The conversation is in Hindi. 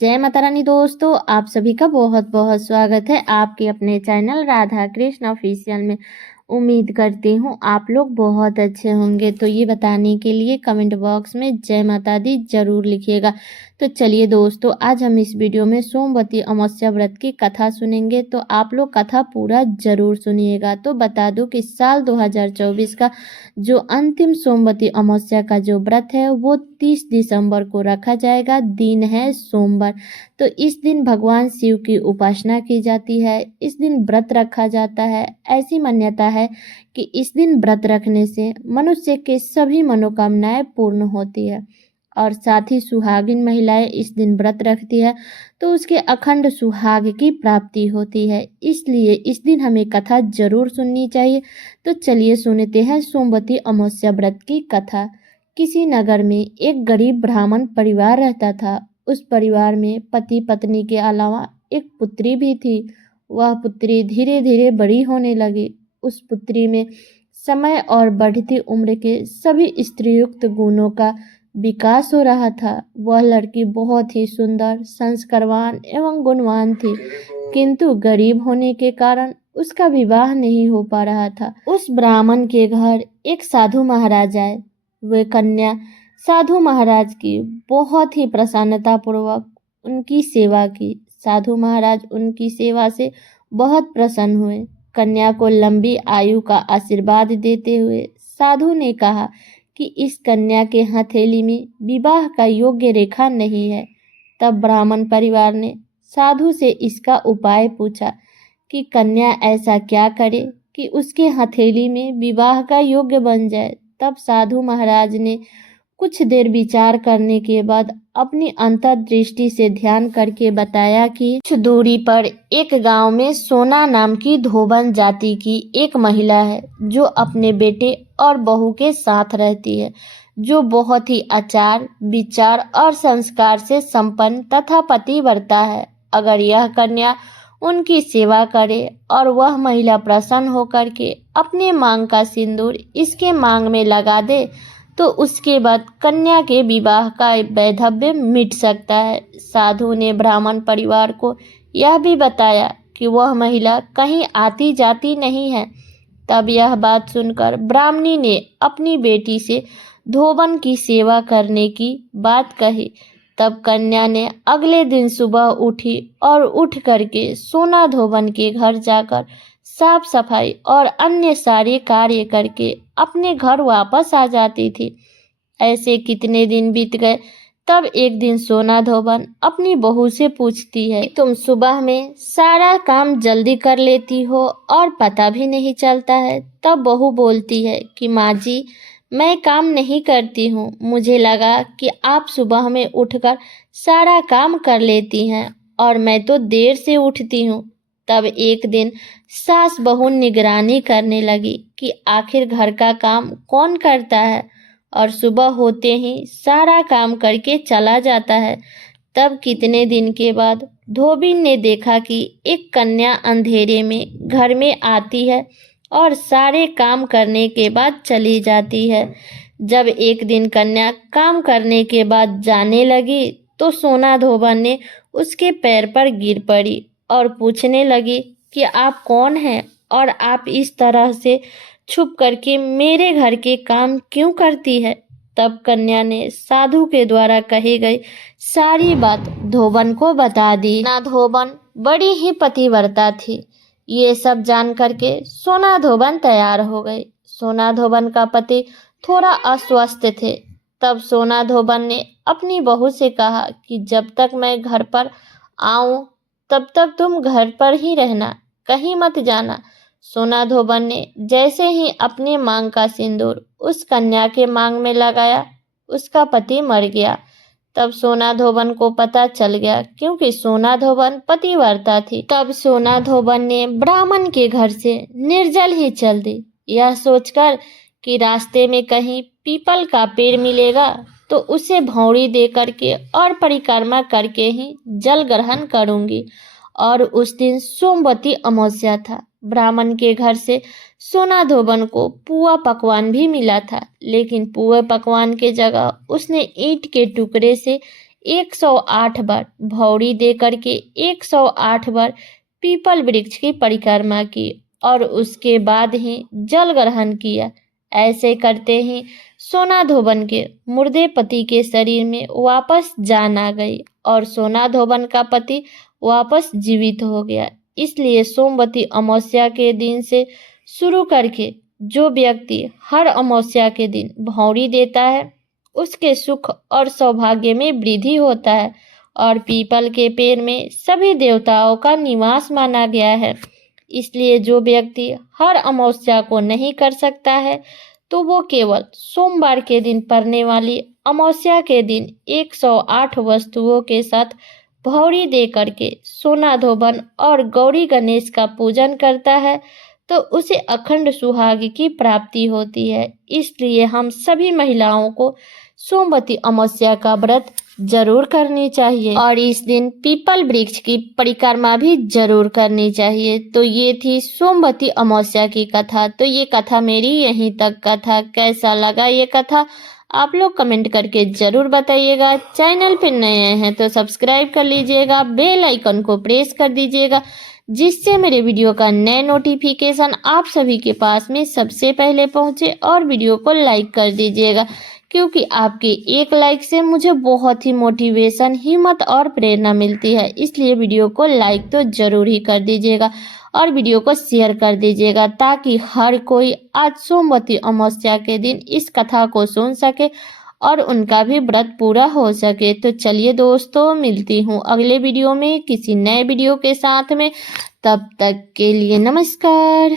जय माता रानी दोस्तों, आप सभी का बहुत बहुत स्वागत है आपके अपने चैनल राधा कृष्ण ऑफिशियल में। उम्मीद करती हूँ आप लोग बहुत अच्छे होंगे। तो ये बताने के लिए कमेंट बॉक्स में जय माता दी जरूर लिखिएगा। तो चलिए दोस्तों, आज हम इस वीडियो में सोमवती अमावस्या व्रत की कथा सुनेंगे। तो आप लोग कथा पूरा जरूर सुनिएगा। तो बता दूं कि साल 2024 का जो अंतिम सोमवती अमावस्या का जो व्रत है वो 30 दिसंबर को रखा जाएगा। दिन है सोमवार। तो इस दिन भगवान शिव की उपासना की जाती है। इस दिन व्रत रखा जाता है। ऐसी मान्यता है कि इस दिन व्रत रखने से मनुष्य के सभी मनोकामनाएं पूर्ण होती है। और साथ ही सुहागिन महिलाएं इस दिन व्रत रखती है तो उसके अखंड सुहाग की प्राप्ति होती है। इसलिए इस दिन हमें कथा जरूर सुननी चाहिए। तो चलिए सुनते हैं सोमवती अमावस्या व्रत की कथा। किसी नगर में एक गरीब ब्राह्मण परिवार रहता था। उस परिवार में पति पत्नी के अलावा एक पुत्री भी थी। वह पुत्री धीरे धीरे बड़ी होने लगी। उस पुत्री में समय और बढ़ती उम्र के सभी स्त्रीयुक्त गुणों का विकास हो रहा था। वह लड़की बहुत ही सुंदर, संस्कारवान एवं गुणवान थी, किंतु गरीब होने के कारण उसका विवाह नहीं हो पा रहा था। उस ब्राह्मण के घर एक साधु महाराज आए। वे कन्या साधु महाराज की बहुत ही प्रसन्नता पूर्वक उनकी सेवा की। साधु महाराज उनकी सेवा से बहुत प्रसन्न हुए। कन्या को लंबी आयु का आशीर्वाद देते हुए साधु ने कहा कि इस कन्या के हथेली में विवाह का योग्य रेखा नहीं है। तब ब्राह्मण परिवार ने साधु से इसका उपाय पूछा कि कन्या ऐसा क्या करे कि उसके हथेली में विवाह का योग्य बन जाए। तब साधु महाराज ने कुछ देर विचार करने के बाद अपनी अंतर्दृष्टि से ध्यान करके बताया कि कुछ दूरी पर एक गांव में सोना नाम की धोबन जाति की एक महिला है जो अपने बेटे और बहू के साथ रहती है, जो बहुत ही आचार विचार और संस्कार से संपन्न तथा पतिव्रता है। अगर यह कन्या उनकी सेवा करे और वह महिला प्रसन्न होकर के अपने मांग का सिंदूर इसके मांग में लगा दे तो उसके बाद कन्या के विवाह का वैधव्य मिट सकता है। साधु ने ब्राह्मण परिवार को यह भी बताया कि वह महिला कहीं आती जाती नहीं है। तब यह बात सुनकर ब्राह्मणी ने अपनी बेटी से धोबन की सेवा करने की बात कही। तब कन्या ने अगले दिन सुबह उठी और उठ करके सोना धोबन के घर जाकर साफ सफाई और अन्य सारे कार्य करके अपने घर वापस आ जाती थी। ऐसे कितने दिन बीत गए। तब एक दिन सोना धोबन अपनी बहू से पूछती है, तुम सुबह में सारा काम जल्दी कर लेती हो और पता भी नहीं चलता है। तब बहू बोलती है कि माँ जी, मैं काम नहीं करती हूँ। मुझे लगा कि आप सुबह में उठकर सारा काम कर लेती हैं और मैं तो देर से उठती हूँ। तब एक दिन सास बहू निगरानी करने लगी कि आखिर घर का काम कौन करता है और सुबह होते ही सारा काम करके चला जाता है। तब कितने दिन के बाद धोबिन ने देखा कि एक कन्या अंधेरे में घर में आती है और सारे काम करने के बाद चली जाती है। जब एक दिन कन्या काम करने के बाद जाने लगी तो सोना धोबन ने उसके पैर पर गिर पड़ी और पूछने लगी कि आप कौन हैं और आप इस तरह से छुप करके मेरे घर के काम क्यों करती है। तब कन्या ने साधु के द्वारा कही गई सारी बात धोबन को बता दी। ना धोबन बड़ी ही पतिव्रता थी। ये सब जान करके सोना धोबन तैयार हो गई। सोना धोबन का पति थोड़ा अस्वस्थ थे। तब सोना धोबन ने अपनी बहू से कहा कि जब तक मैं घर पर आऊं तब तक तुम घर पर ही रहना, कहीं मत जाना। सोना धोबन ने जैसे ही अपनी मांग का सिंदूर उस कन्या के मांग में लगाया, उसका पति मर गया। तब सोना धोबन को पता चल गया, क्योंकि सोना धोबन पतिव्रता थी। तब सोना धोबन ने ब्राह्मण के घर से निर्जल ही चल दी, यह सोचकर कि रास्ते में कहीं पीपल का पेड़ मिलेगा तो उसे भौंरी दे करके और परिक्रमा करके ही जल ग्रहण करूंगी। और उस दिन सोमवती अमावस्या था। ब्राह्मण के घर से सोना धोबन को पुआ पकवान भी मिला था, लेकिन पुआ पकवान के जगह उसने ईंट के टुकड़े से 108 बार भौरी दे करके 108 बार पीपल वृक्ष की परिक्रमा की और उसके बाद ही जल ग्रहण किया। ऐसे करते ही सोना धोबन के मुर्दे पति के शरीर में वापस जान आ गई और सोना धोबन का पति वापस जीवित हो गया। इसलिए सोमवती अमावस्या के दिन से शुरू करके जो व्यक्ति हर अमावस्या के दिन भौरी देता है उसके सुख और सौभाग्य में वृद्धि होता है और पीपल के पेड़ में सभी देवताओं का निवास माना गया है। इसलिए जो व्यक्ति हर अमावस्या को नहीं कर सकता है तो वो केवल सोमवार के दिन पड़ने वाली अमावस्या के दिन 108 वस्तुओं के साथ भौरी दे करके सोना धोबन और गौरी गणेश का पूजन करता है तो उसे अखंड सुहाग की प्राप्ति होती है। इसलिए हम सभी महिलाओं को सोमवती अमावस्या का व्रत जरूर करनी चाहिए और इस दिन पीपल वृक्ष की परिक्रमा भी जरूर करनी चाहिए। तो ये थी सोमवती अमावस्या की कथा। तो ये कथा मेरी यहीं तक का था। कैसा लगा ये कथा आप लोग कमेंट करके जरूर बताइएगा। चैनल पे नए हैं तो सब्सक्राइब कर लीजिएगा, बेल आइकन को प्रेस कर दीजिएगा जिससे मेरे वीडियो का नए नोटिफिकेशन आप सभी के पास में सबसे पहले पहुंचे और वीडियो को लाइक कर दीजिएगा क्योंकि आपके एक लाइक से मुझे बहुत ही मोटिवेशन, हिम्मत और प्रेरणा मिलती है। इसलिए वीडियो को लाइक तो जरूर ही कर दीजिएगा और वीडियो को शेयर कर दीजिएगा ताकि हर कोई आज सोमवती अमावस्या के दिन इस कथा को सुन सके और उनका भी व्रत पूरा हो सके। तो चलिए दोस्तों, मिलती हूँ अगले वीडियो में किसी नए वीडियो के साथ में। तब तक के लिए नमस्कार।